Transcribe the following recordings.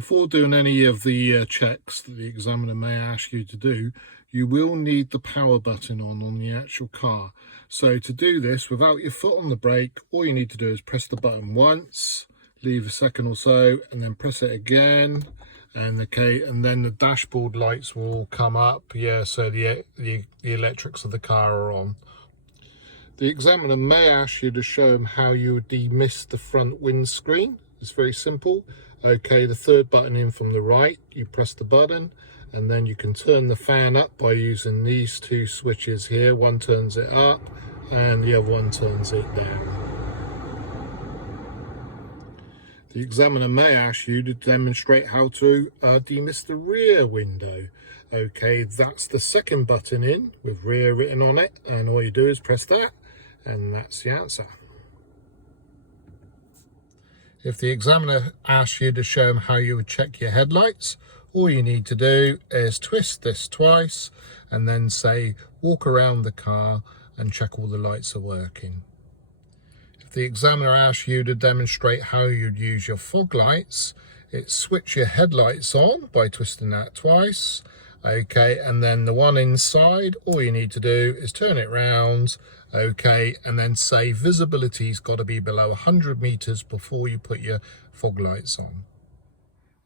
Before doing any of the checks that the examiner may ask you to do, you will need the power button on the actual car. So to do this without your foot on the brake, all you need to do is press the button once, leave a second or so, and then press it again. And then the dashboard lights will come up. So the electrics of the car are on. The examiner may ask you to show them how you would demist the front windscreen. It's very simple. Okay, the third button in from the right, you press the button, and then you can turn the fan up by using these two switches here. One turns it up and the other one turns it down. The examiner may ask you to demonstrate how to demist the rear window. Okay, that's the second button in with rear written on it, and all you do is press that, and that's the answer. If the examiner asks you to show them how you would check your headlights, all you need to do is twist this twice and then say, walk around the car and check all the lights are working. If the examiner asks you to demonstrate how you'd use your fog lights, it's switch your headlights on by twisting that twice. Okay, and then the one inside, all you need to do is turn it round, okay, and then say visibility's got to be below 100 meters before you put your fog lights on.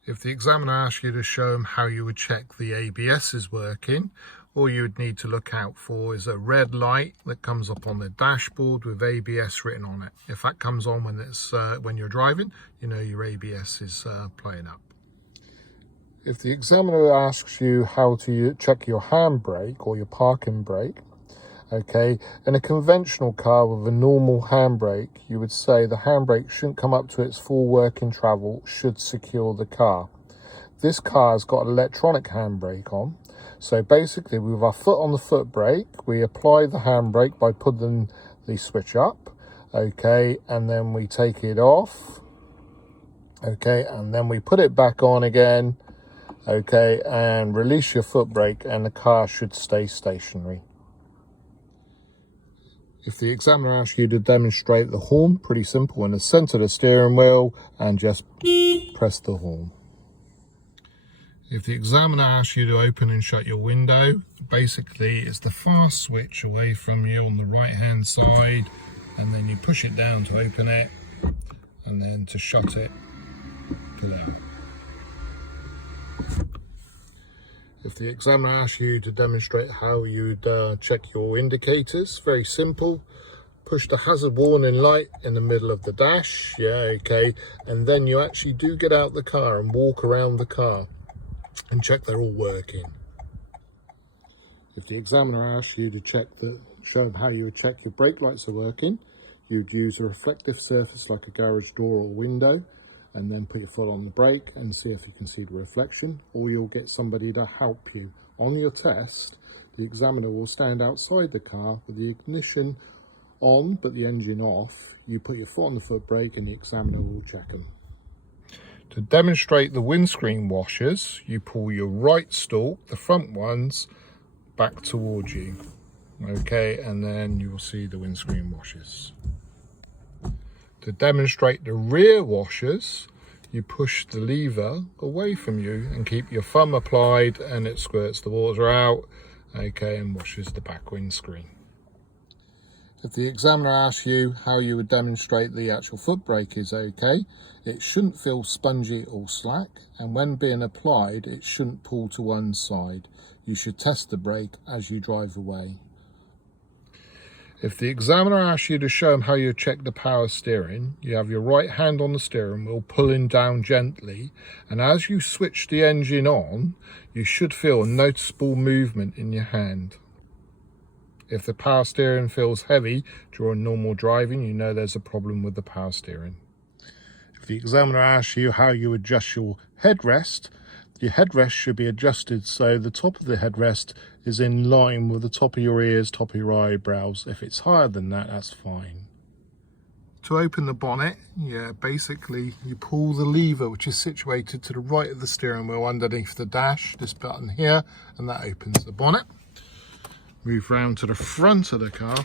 If the examiner asks you to show them how you would check the ABS is working, all you would need to look out for is a red light that comes up on the dashboard with ABS written on it. If that comes on when you're driving, you know your ABS is playing up. If the examiner asks you how to check your handbrake or your parking brake, okay, in a conventional car with a normal handbrake, you would say the handbrake shouldn't come up to its full working travel, should secure the car. This car has got electronic handbrake on, so basically with our foot on the foot brake, we apply the handbrake by putting the switch up, okay, and then we take it off, okay, and then we put it back on again, okay, and release your foot brake and the car should stay stationary. If the examiner asks you to demonstrate the horn, pretty simple, in the center of the steering wheel and just press the horn. If the examiner asks you to open and shut your window, basically it's the fast switch away from you on the right hand side, and then you push it down to open it, and then to shut it, pull out. If the examiner asks you to demonstrate how you'd check your indicators, very simple. Push the hazard warning light in the middle of the dash, okay, and then you actually do get out the car and walk around the car and check they're all working. If the examiner asks you to show them how you would check your brake lights are working, you'd use a reflective surface like a garage door or window, and then put your foot on the brake and see if you can see the reflection, or you'll get somebody to help you. On your test, the examiner will stand outside the car with the ignition on but the engine off. You put your foot on the foot brake and the examiner will check them. To demonstrate the windscreen washers, you pull your right stalk, the front ones, back towards you. Okay, and then you will see the windscreen washers. To demonstrate the rear washers, you push the lever away from you and keep your thumb applied and it squirts the water out, okay, and washes the back windscreen. If the examiner asks you how you would demonstrate the actual foot brake is okay, it shouldn't feel spongy or slack, and when being applied, it shouldn't pull to one side. You should test the brake as you drive away. If the examiner asks you to show them how you check the power steering, you have your right hand on the steering wheel pulling down gently, and as you switch the engine on, you should feel a noticeable movement in your hand. If the power steering feels heavy during normal driving, you know there's a problem with the power steering. If the examiner asks you how you adjust your headrest, your headrest should be adjusted so the top of the headrest is in line with the top of your ears, top of your eyebrows. If it's higher than that, that's fine. To open the bonnet, basically you pull the lever which is situated to the right of the steering wheel underneath the dash, this button here, and that opens the bonnet. Move round to the front of the car.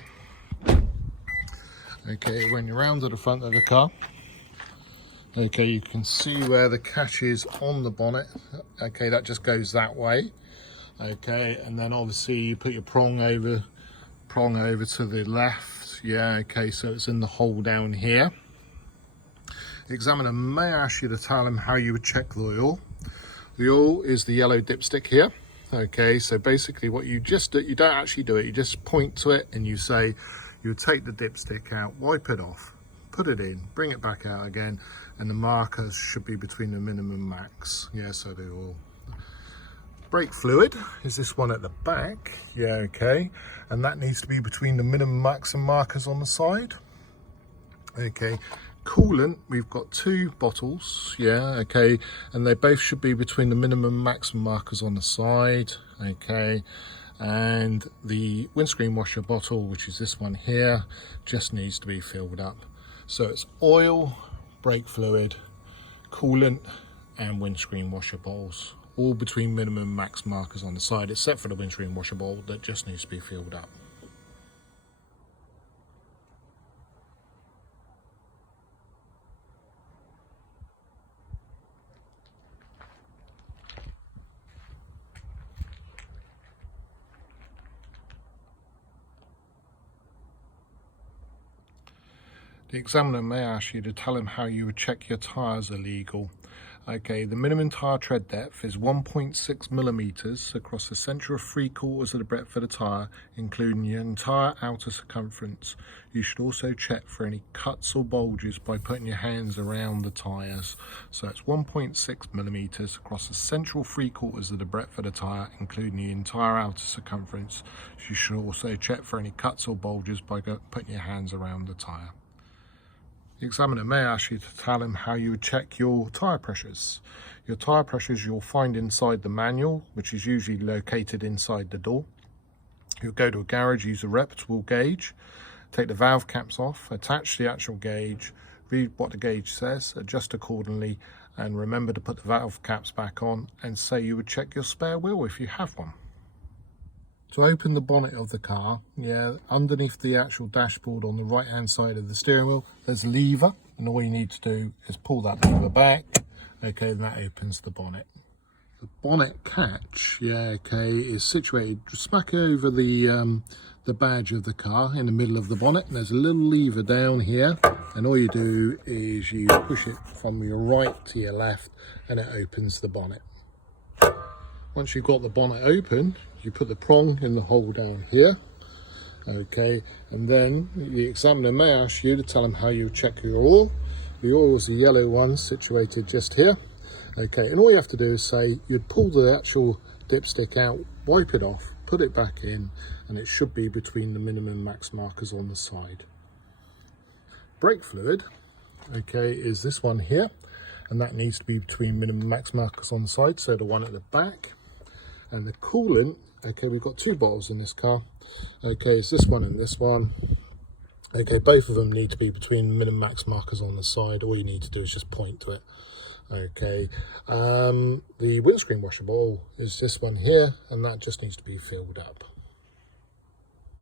Okay, when you're round to the front of the car, Okay, you can see where the catch is on the bonnet. Okay, that just goes that way. Okay, and then obviously you put your prong over to the left. Yeah, okay, so it's in the hole down here. The examiner may ask you to tell him how you would check the oil. The oil is the yellow dipstick here. Okay, so basically what you just do, you don't actually do it, you just point to it and you say, you would take the dipstick out, wipe it off, put it in, bring it back out again, and the markers should be between the minimum and max. Yeah, so they all. Brake fluid is this one at the back. Yeah, okay, and that needs to be between the minimum, max and markers on the side. Okay, coolant, we've got 2 bottles. Yeah, okay, and they both should be between the minimum and max markers on the side. Okay, and the windscreen washer bottle, which is this one here, just needs to be filled up. So it's oil, brake fluid, coolant, and windscreen washer bottles, all between minimum and max markers on the side, except for the windscreen washer bowl that just needs to be filled up. The examiner may ask you to tell him how you would check your tyres are legal. Okay, the minimum tyre tread depth is 1.6 millimeters across the centre of 3/4 of the breadth of the tyre, including your entire outer circumference. You should also check for any cuts or bulges by putting your hands around the tyres. So it's 1.6 millimeters across the central 3/4 of the breadth of the tyre, including the entire outer circumference. You should also check for any cuts or bulges by putting your hands around the tyre. The examiner may ask you to tell him how you would check your tyre pressures. Your tyre pressures you'll find inside the manual, which is usually located inside the door. You'll go to a garage, use a reputable gauge, take the valve caps off, attach the actual gauge, read what the gauge says, adjust accordingly, and remember to put the valve caps back on, and say you would check your spare wheel if you have one. To open the bonnet of the car, yeah, underneath the actual dashboard on the right hand side of the steering wheel, there's a lever, and all you need to do is pull that lever back. Okay, and that opens the bonnet. The bonnet catch, yeah, okay, is situated smack over the badge of the car in the middle of the bonnet, and there's a little lever down here, and all you do is you push it from your right to your left, and it opens the bonnet. Once you've got the bonnet open, you put the prong in the hole down here. Okay, and then the examiner may ask you to tell him how you check your oil. The oil is the yellow one situated just here. Okay, and all you have to do is say you'd pull the actual dipstick out, wipe it off, put it back in, and it should be between the minimum and max markers on the side. Brake fluid, okay, is this one here, and that needs to be between minimum and max markers on the side, so the one at the back. And the coolant, okay, we've got 2 bottles in this car. Okay, it's this one and this one. Okay, both of them need to be between minimum max markers on the side. All you need to do is just point to it. Okay, the windscreen washer bottle is this one here, and that just needs to be filled up.